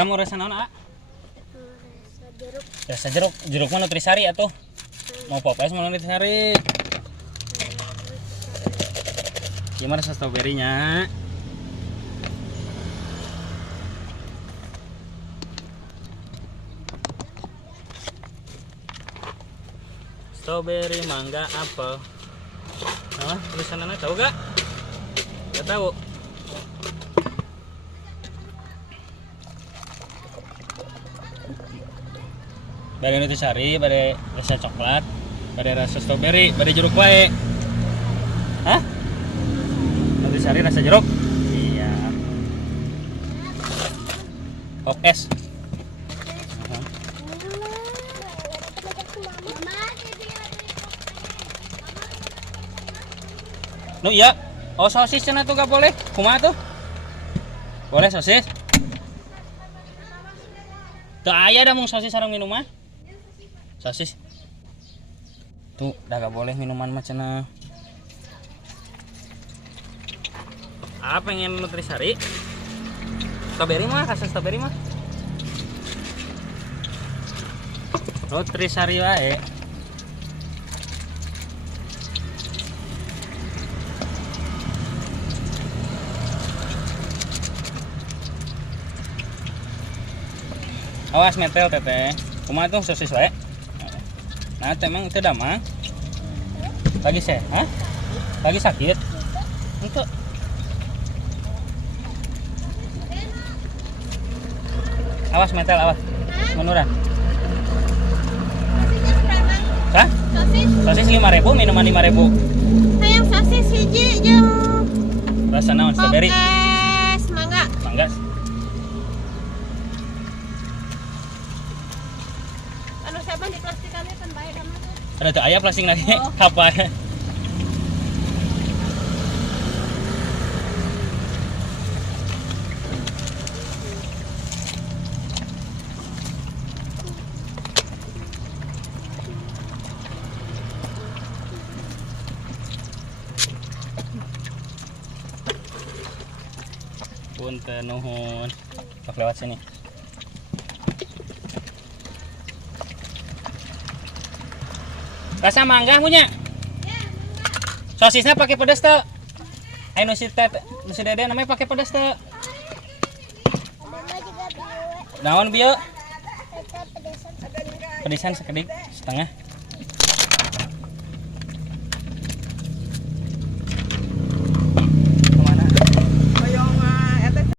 Kamu rasa naon, A? Rasa jeruk. Rasa jeruk. Jeruk mah nutrisari atuh. Mau popes mau nutrisari. Gimana rasa stroberinya? Strawberry, mangga, apel. Nah, tulisannya tahu gak? Gak tahu. Bade nutrisari, bade rasa coklat, bade rasa strawberry, bade jeruk wae. Hah? Nutrisari rasa jeruk? Iya. Popes. No iya. Oh sosis cenah tuh gak boleh. Kumaha tuh? Boleh sosis? Tuh aya dah mung sosis sareng minuman. Sosis. Tuh dah gak boleh minuman mah cenah. Ah pengen nutrisari? Strawberry mah, rasa strawberry mah. Nutrisari wae. Awas metel teteh. Kumaha tuh sosis wae? Nah, emang itu damang. Lagi sehat? Lagi sakit? Itu. Awas metel, awas. Menuran. Hah? Sosis 5.000, minuman 5.000. Hayang sosis hiji jeung Rasa naon? Strawberry? popes mangga. Mangga. Anu saban di plastikannya kan bae dah mah. Ada tuh aya plastik lagi. Oh. Apa? Punten nuhun. Sok lewat sini. Rasa mangga punya? Sosisnya pakai pedas tuh. Ayo nusi dede namanya pakai pedas tuh. Mama juga bieu. Naon bieu? Tetep pedesan. Pedisan sekedik setengah.